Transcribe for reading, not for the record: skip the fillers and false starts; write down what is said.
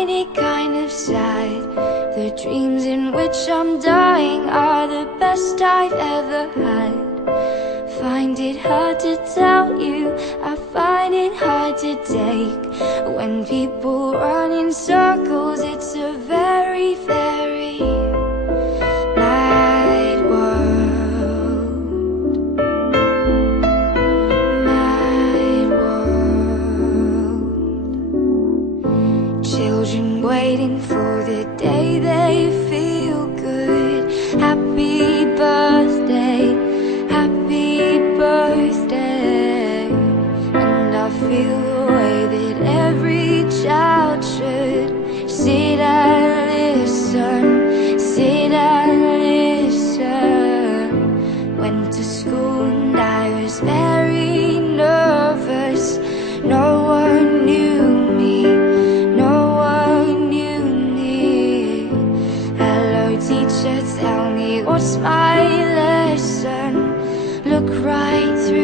find it kind of sad. The dreams in which I'm dying are the best I've ever had. Find it hard to tell you, I find it hard to take. When people run in circles, it's a very, very mad world. Mad world. Children waiting for the day they feel good. Happy birthday, happy birthday. And I feel the way that every child should. Sit and listen, sit and listen. Went to school and I was very nervous. No one knew me, no one knew me. Hello teacher, tell me what's my lesson. Look right through